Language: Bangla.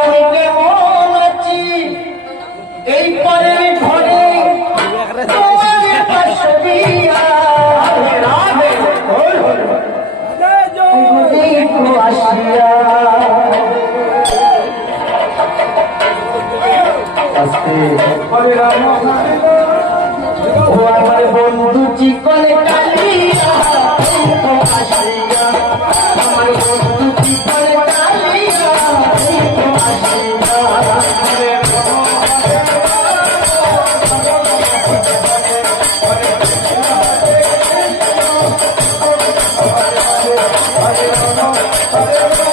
আমি কেমন আছি এই পরে ঘরে তোমার পাশে দিয়া একটু আসিয়া ও আমার বন্ধু চিকনে কালিয়া আসিয়া আমার বন্ধু চিকনে কালিয়া আসিয়া Hare Rama